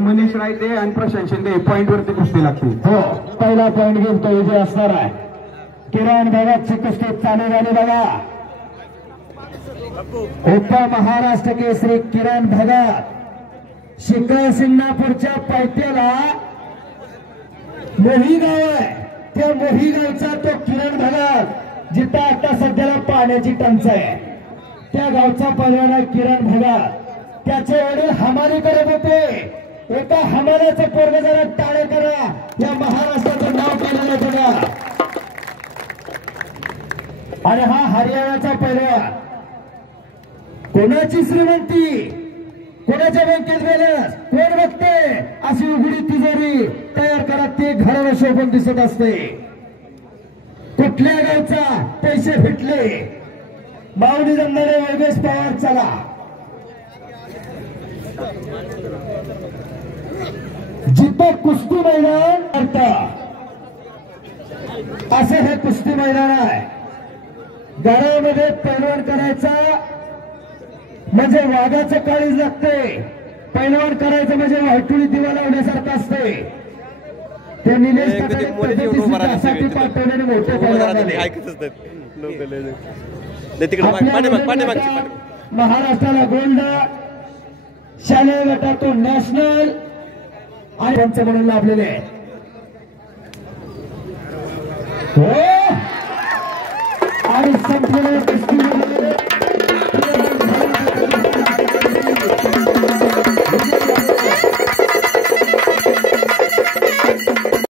मनीष रायते आणि प्रशांत शिंदे पॉइंट वरती कुस्ती लागते. हो, पहिला पॉइंट घेऊन तो विजय असणार आहे. किरण भगतची कुस्ती चालू झाली बघा. उपमहाराष्ट्र केसरी किरण भगत शिखर शिंगणापूरच्या पायथ्याला मोही गाव आहे. त्या मोही गावचा तो किरण भगत जिथं आता सध्याला पाण्याची टंचाई आहे त्या गावचा पहिलवान आहे किरण भगत. त्याचे वडील हमाली करत होते. एका हमालाचं पोरग जरा टाळे करा. या महाराष्ट्राचं नाव केलेलं आहे बघा. आणि हा हरियाणाचा पहिलवान. कोणाची श्रीमंती कोणाच्या बँकेत बॅलन्स कोण बघते अशी उघडी तिजोरी तयार करा. ते घराला शोभून दिसत असते. कुठल्या गावचा पैसे फिटले माऊली जमणारे योगेश पवार. चला जिथं कुस्ती मैदान करतं असं हे कुस्ती मैदान आहे. घरामध्ये पैलवान करायचा म्हणजे वाघाचं काळीज लागते. पैलवान करायचं म्हणजे वाहटुळी दिवा लावण्यासारखं असते. ते निलेश पद्धतीसाठी पाठवलेले मोठे पैलवान महाराष्ट्राला गोल्ड शालेय गटातून नॅशनल आणि पंच म्हणून लाभलेले आहेत. हो आणि संपूर्ण कुस्तीमध्ये